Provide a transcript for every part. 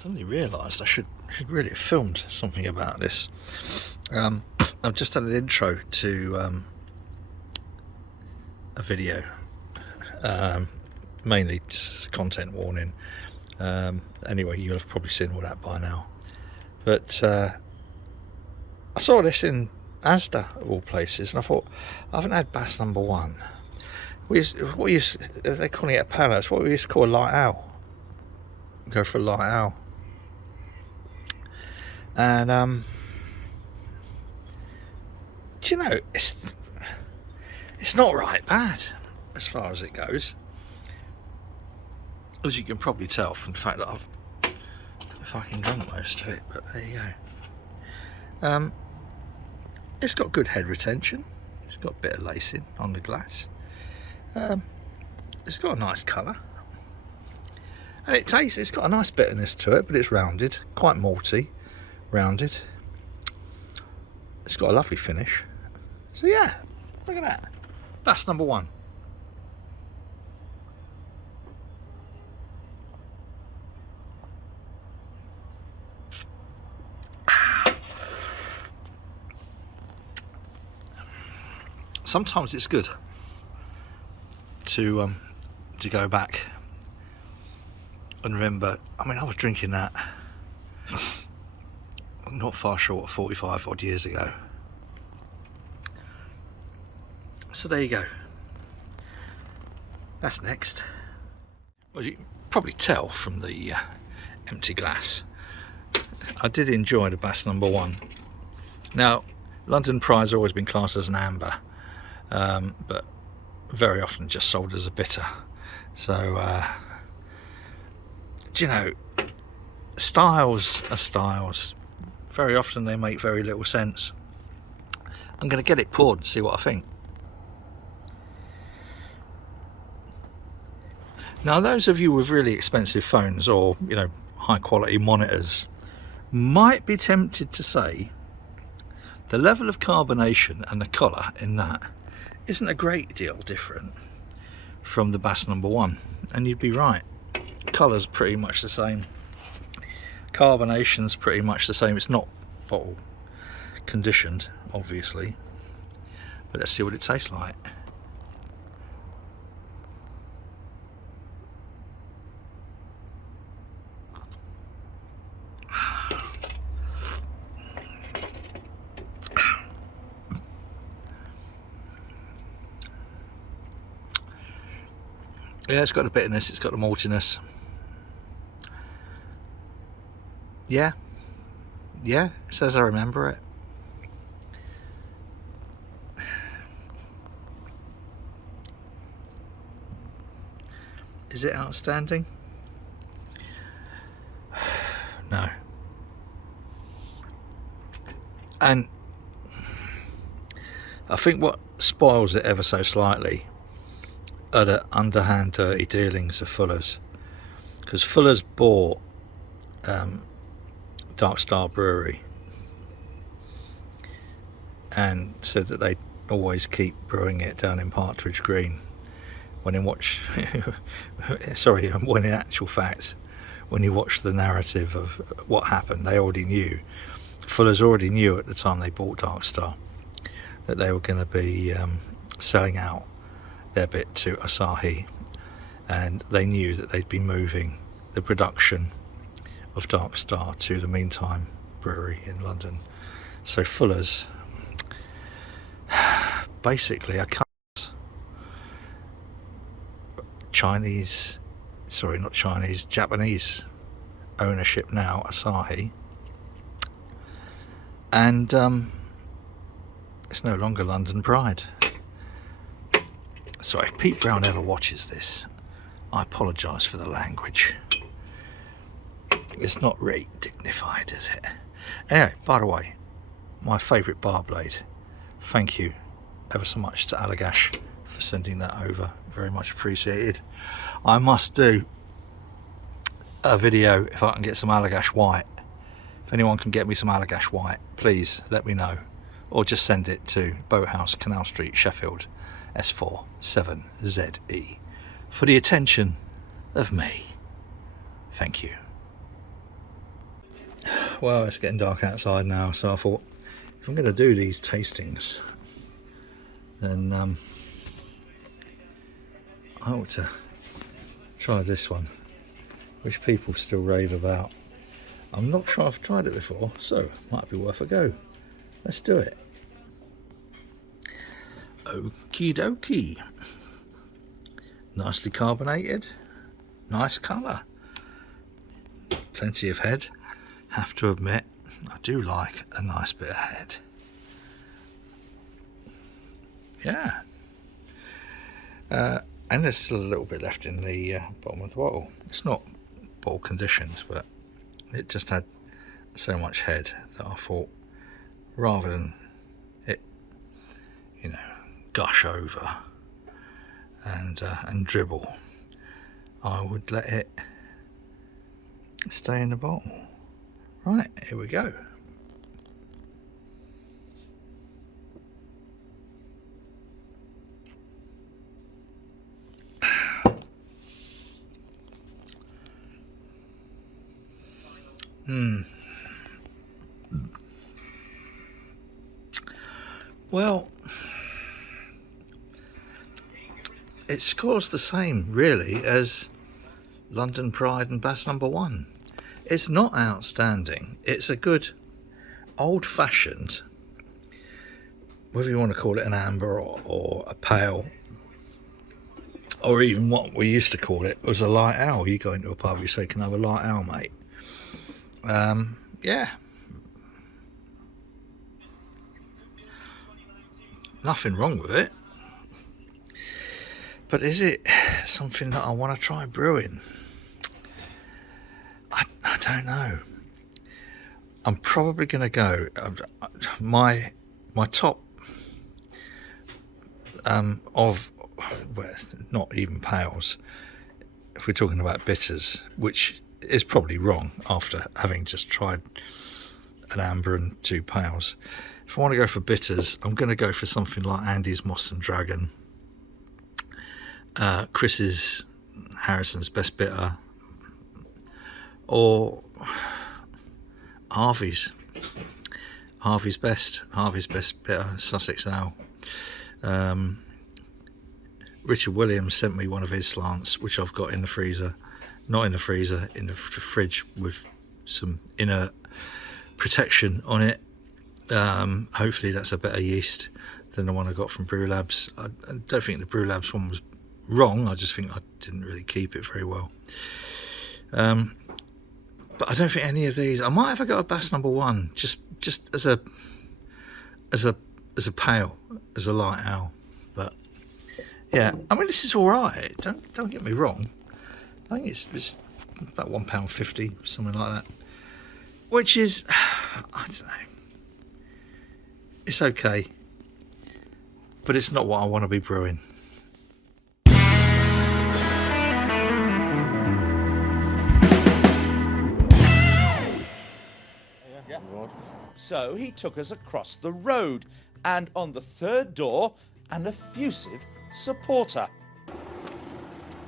Suddenly realised I should really have filmed something about this. I've just done an intro to a video, mainly just content warning. Anyway, you'll have probably seen all that by now. But I saw this in Asda of all places, and I thought, I haven't had bass number one. As they calling it a pallet, what we used to call a light owl. Go for a light owl. And do you know, it's not right bad as far as it goes, as you can probably tell from the fact that I've fucking drunk most of it. But there you go. It's got good head retention. It's got a bit of lacing on the glass. It's got a nice colour, and it's got a nice bitterness to it, but it's rounded, quite malty, rounded. It's got a lovely finish. So yeah, look at that. Bass number one. Sometimes it's good to go back and remember. I mean, I was drinking that not far short of 45 odd years ago. So there you go. That's next. Well, you can probably tell from the empty glass, I did enjoy the bass number one. Now, London Pride's always been classed as an amber, but very often just sold as a bitter. So do you know, styles are styles. Very often they make very little sense. I'm going to get it poured and see what I think. Now, those of you with really expensive phones or, you know, high quality monitors might be tempted to say the level of carbonation and the colour in that isn't a great deal different from the bass number one, and you'd be right. Colour's pretty much the same, carbonation's pretty much the same. It's not bottle conditioned, obviously, but let's see what it tastes like. Yeah, it's got a bitterness, it's got a maltiness. Yeah, it's as I remember it. Is it outstanding? No. And I think what spoils it ever so slightly are the underhand dirty dealings of Fuller's, because Fuller's bought Dark Star Brewery and said that they always keep brewing it down in Partridge Green, when in when in actual fact, when you watch the narrative of what happened, they already knew. Fuller's already knew at the time they bought Dark Star that they were going to be selling out their bit to Asahi, and they knew that they'd be moving the production of Dark Star to the Meantime Brewery in London. So Fuller's basically a Japanese ownership now, Asahi, and it's no longer London Pride. So if Pete Brown ever watches this, I apologise for the language. It's not really dignified, is it? Anyway, by the way, my favourite bar blade. Thank you ever so much to Allagash for sending that over. Very much appreciated. I must do a video if I can get some Allagash white. If anyone can get me some Allagash white, please let me know, or just send it to Boathouse, Canal Street, Sheffield, S4 7ZE, for the attention of me. Thank you. well, it's getting dark outside now, so I thought if I'm going to do these tastings, then I ought to try this one, which people still rave about. I'm not sure I've tried it before, so might be worth a go. Let's do it. Okie dokie. Nicely carbonated, nice colour, plenty of head. Have to admit, I do like a nice bit of head. Yeah. And there's still a little bit left in the bottom of the bottle. It's not bottle conditioned, but it just had so much head that I thought, rather than it, you know, gush over and dribble, I would let it stay in the bottle. Right, here we go. Well, it scores the same really as London Pride and Bass number 1. It's not outstanding. It's a good old-fashioned, whether you want to call it an amber or a pale, or even what we used to call it was a light ale. You go into a pub, you say, "Can I have a light ale, mate?" Yeah, nothing wrong with it, but is it something that I want to try brewing? I don't know. I'm probably going to go my top of, well, not even pales, if we're talking about bitters, which is probably wrong after having just tried an amber and 2 pales. If I want to go for bitters, I'm going to go for something like Andy's Moss and Dragon, Chris's Harrison's Best Bitter, or Harvey's Best Bitter Sussex Ale. Richard Williams sent me one of his slants, which I've got in the freezer. Not in the freezer, in the fridge, with some inert protection on it. Hopefully that's a better yeast than the one I got from Brew Labs. I don't think the Brew Labs one was wrong, I just think I didn't really keep it very well. But I don't think any of these. I might have got a Bass number 1, just as a pale, as a light ale. But yeah, I mean, this is all right. Don't get me wrong. I think it's about £1.50, something like that. Which is, I don't know. It's okay, but it's not what I want to be brewing. So he took us across the road, and on the third door, an effusive supporter.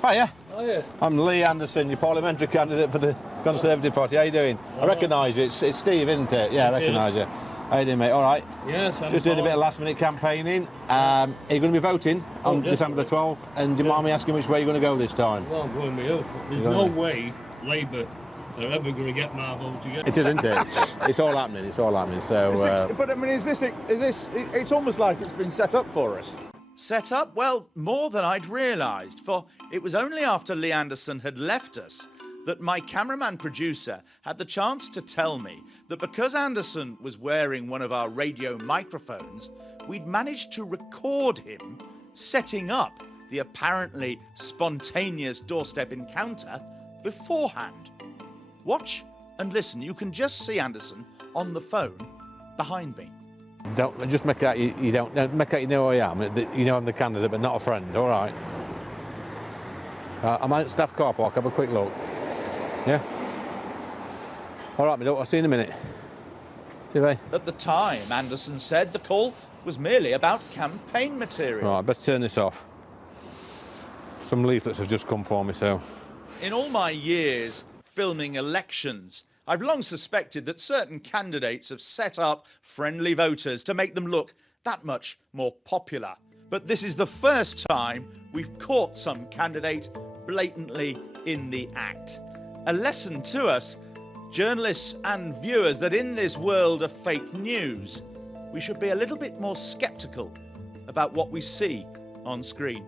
Hiya. Hiya. I'm Lee Anderson, your parliamentary candidate for the Conservative Party. How you doing? I recognise you. It's Steve, isn't it? Yeah, I recognise you. How you doing, mate? All right? Yes, I'm just doing a bit of last-minute campaigning. Are you going to be voting on December the 12th? And do you mind me asking which way you're going to go this time? Well, I'm going with you. There's no way Labour are ever going to get my vote again. It is, isn't it? It's all happening. It's all happening. So, but I mean, is this? It's almost like it's been set up for us. Set up? Well, more than I'd realised, for it was only after Lee Anderson had left us that my cameraman producer had the chance to tell me that because Anderson was wearing one of our radio microphones, we'd managed to record him setting up the apparently spontaneous doorstep encounter beforehand. Watch and listen. You can just see Anderson on the phone behind me. don't just make out you don't make out you know who I am. You know I'm the candidate, but not a friend. All right. I'm at staff car park. Have a quick look. Yeah. All right, I'll see you in a minute. See you, mate. At the time, Anderson said the call was merely about campaign material. Right, best turn this off. Some leaflets have just come for me, so. In all my years filming elections, I've long suspected that certain candidates have set up friendly voters to make them look that much more popular. But this is the first time we've caught some candidate blatantly in the act. A lesson to us, journalists and viewers, that in this world of fake news, we should be a little bit more sceptical about what we see on screen.